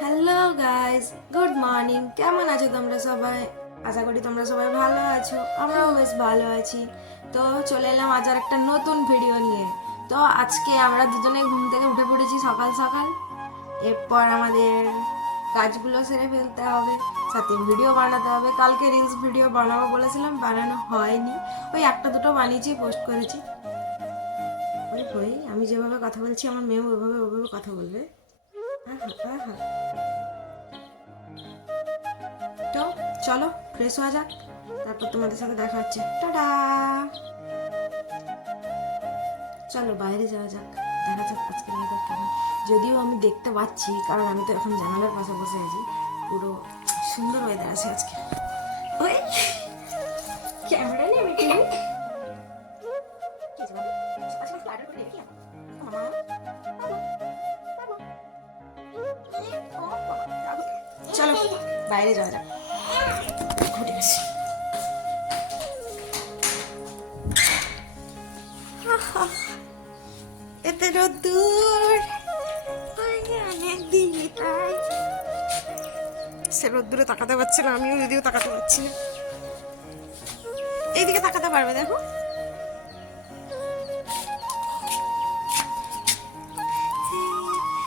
Hello guys, good morning. কেমন আছো তোমরা সবাই? আশা করি তোমরা সবাই ভালো আছো, আমরাও বেশ ভালো আছি। তো চলে এলাম আজ আর একটা নতুন ভিডিও নিয়ে। তো আজকে আমরা দুজনে ঘুম থেকে উঠে পড়েছি সকাল সকাল। এরপর আমাদের কাজগুলো সেরে ফেলতে হবে, সাথে ভিডিও বানাতে হবে। কালকে রিলস ভিডিও বানাবো বলেছিলাম, বানানো হয়নি। ওই একটা দুটো বানিয়েছি, পোস্ট করেছি। ওই আমি যেভাবে কথা বলছি আমার মেয়েও ওইভাবে কথা বলবে। তো চলো ফ্রেশ হওয়া যাক, তারপর তোমাদের সাথে দেখা হচ্ছে। টাটা। চলো বাইরে যাওয়া যাক, দেখা যাক আজকে ওয়েদার কেমন। যদিও আমি দেখতে পাচ্ছি, কারণ আমি তো এখন জানালার পাশে বসে আছি, পুরো সুন্দর ওয়েদার আছে আজকে। ওই ক্যামেরা নিয়ে আমি টিভি চলো বাইরে যাওয়া যাক, ঘুরে আসি। এতে রোদ্দুর অনেক দিনই, তাই সে রোদ্দুরে তাকাতে পারছে না, আমিও যদিও তাকাতে পারছি না। এইদিকে তাকাতে পারবে, দেখো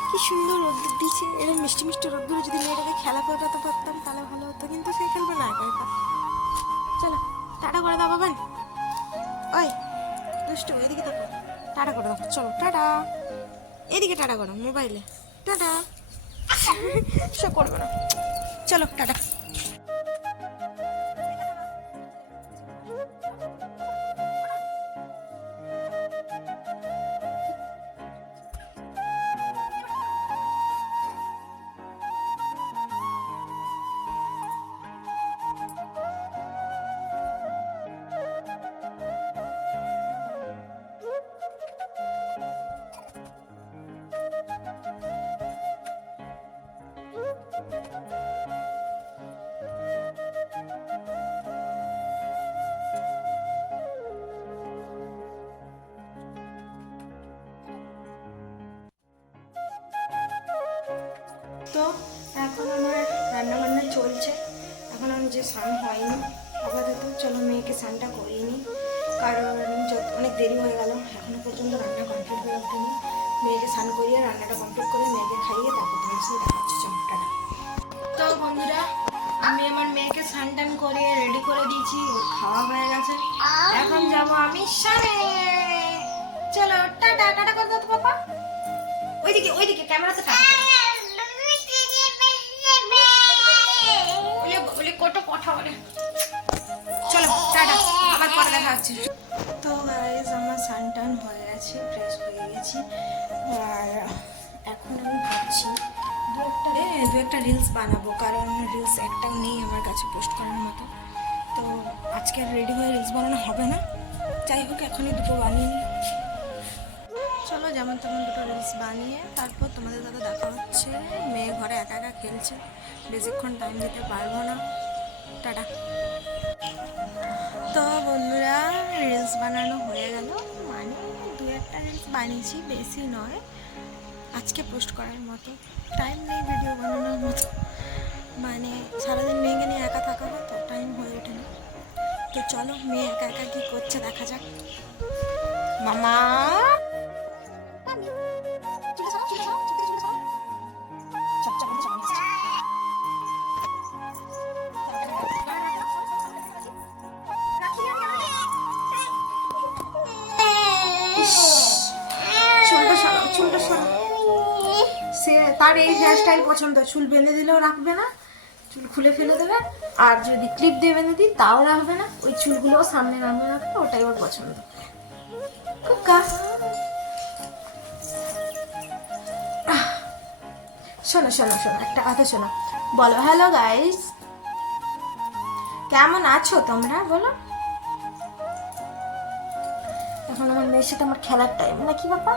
কি সুন্দর রোদ্দুর দিচ্ছে। এরকম মিষ্টি মিষ্টি রোদ্দুরে যদি মেয়েটাকে খেলা করাতে পারতাম তাহলে ভালো হতো, কিন্তু সে খেলবে না একা একা। চলো টাটা করে দাও বাবান। ওই দুষ্টু, এদিকে তাকো, টাটা করে দাও। চলো টাটা, এদিকে টাটা করো মোবাইলে। টাটা। সে করবে না, চলো টাটা। তো এখন আমার রান্নাবান্না চলছে, এখন আমি যে স্নান হয়নি আপাতত। চলো মেয়েকে স্নানটা করিয়ে নিই, কারণ অনেক দেরি হয়ে গেল, এখনো পর্যন্ত রান্না কমপ্লিট হয়ে ওঠেনি। মেয়েকে স্নান করিয়ে রান্নাটা কমপ্লিট করে মেয়েকে খাইয়ে তারপর তোমার সাথে দেখা হচ্ছে। চলো টাটা। তো বন্ধুরা, আমি আমার মেয়েকে স্নান টান করিয়ে রেডি করে দিয়েছি, ওর খাওয়া হয়ে গেছে। এখন যাবো আমি সামনে। চলো টাটা। টাটা করে দাও তো পাপা, ওইদিকে ক্যামেরাতে টাটা। কত কথা বলে। চলো টাটা, আবার পরে দেখা হচ্ছে। তো গাইস, আমার সানটান হয়ে গেছে, ফ্রেশ হয়ে গেছি, আর এখন আমি ভাবছি দু একটা রিলস বানাবো, কারণ রিলস একটাও নেই আমার কাছে পোস্ট করার মতো। তো আজকে রেডি হয়ে রিলস বানানো হবে না, যাই হোক এখনই দুটো বানিয়ে নিই। চলো যেমন তেমন দুটো রিলস বানিয়ে তারপর তোমাদের সাথে দেখা হচ্ছে। মেয়ে ঘরে একা একা খেলছে, বেশিক্ষণ টাইম দিতে পারবো না। টাটা। তো বন্ধুরা, রিলস বানানো হয়ে গেল, মানে দু একটা রিলস বানিয়েছি, বেশি নয়। আজকে পোস্ট করার মতো টাইম নেই, ভিডিও বানানোর মতো, মানে সারাদিন মেয়েকে নিয়ে একা থাকা হয় তো টাইম হয়ে ওঠে না। তো চলো মেয়ে একা একা কী করছে দেখা যাক। মামা সে তার এই হেয়ার স্টাইল পছন্দ, চুল বেঁধে দিলেও রাখবে না, চুল খুলে ফেলে দেবে। আর যদি ক্লিপ দিয়ে বেঁধে দিই তাও রাখবে না, ওই চুলগুলোও সামনে নামবে রাখবে, ওটাই ওর পছন্দ। শোনো শোনো শোনো, একটা কথা শোনো, বলো হ্যালো গাইস, কেমন আছো তোমরা বলো। এখন আমার মেয়ের সাথে আমার খেলার টাইম নাকি বাবা?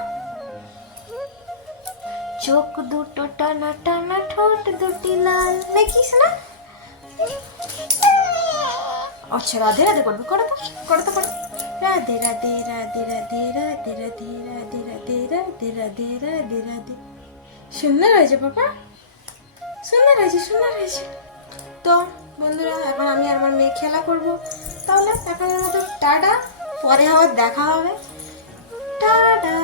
চোখ দুটো টানা টানা, ঠোঁট দুটি লাল, দেখিস না? আচ্ছা রাধে রাধে করবে, করো তো করো তো করো। রাধে রাধে রাধে রাধে রাধে রাধে রাধে রাধে রাধে রাধে রাধে রাধে। সুন্দর হয়েছে পাপা, সুন্দর হয়েছে, সুন্দর হয়েছে। তো বন্ধুরা এখন আমি আর আমার মেয়ে খেলা করব, তাহলে এখনের মতো টাটা, পরে আবার দেখা হবে, টাটা।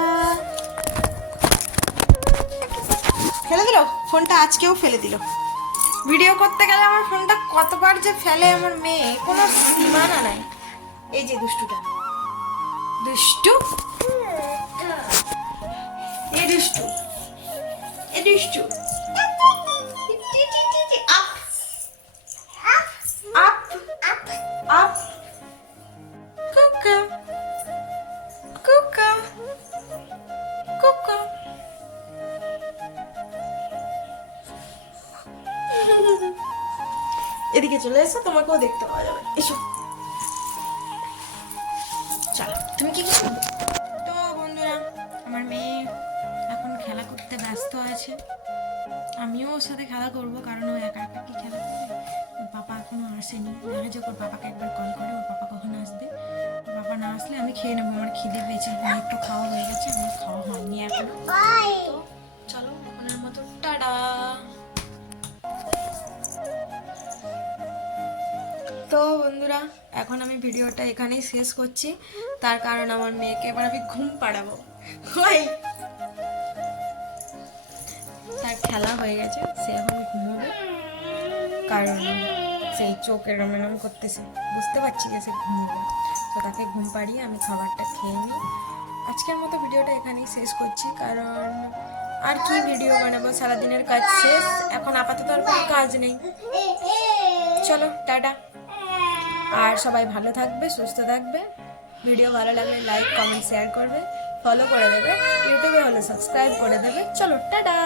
ফেলে দিল ফোনটা, আজকেও ফেলে দিল। ভিডিও করতে গেলে আমার ফোনটা কতবার যে ফেলে আমার মেয়ে, কোনো সীমানা নাই। এই যে দুষ্টুটা, দুষ্টু, এ দুষ্টু, এ দুষ্টু, আপ আপ আপ, কুকা কুকা কুকা। এদিকে চলে এসো, তোমাকেও দেখতে পাওয়া যাবে, এসো। চলো, তুমি কি করবে? তো বন্ধুরা আমার মেয়ে এখন খেলা করতে ব্যস্ত আছে, আমিও ওর সাথে খেলা করব, কারণ ও একা একা কি খেলা করবে। ওর পাপা এখনো আসেনি, দেখা যাক ওর পাপাকে একবার কল করে ওর পাপা কখন আসবে। ওর পাপা না আসলে আমি খেয়ে নেবো, আমার খিদে পেয়েছে, একটু খাওয়া হয়ে গেছে, আমার খাওয়া হয়নি এখনো। তো চলো এখনের মতো টাটা। তো বন্ধুরা এখন আমি ভিডিওটা এখানেই শেষ করছি, তার কারণ আমার মেয়েকে এবার আমি ঘুম পাড়াবো। তার খেলা হয়ে গেছে, সে এখন ঘুমোবে, কারণ সেই চোখ এরম এরম করতেছে, বুঝতে পারছি যে সে ঘুমোবে। তো তাকে ঘুম পাড়িয়ে আমি খাবারটা খেয়ে নিই। আজকের মতো ভিডিওটা এখানেই শেষ করছি, কারণ আর কি ভিডিও বানাবো, সারাদিনের কাজ শেষ, এখন আপাতত আর কোনো কাজ নেই। চলো টাটা, আর সবাই ভালো থাকবে, সুস্থ থাকবে। ভিডিও ভালো লাগলে লাইক কমেন্ট শেয়ার করবে, ফলো করে দেবে, ইউটিউবে হলে সাবস্ক্রাইব করে দেবে। চলো টাটা।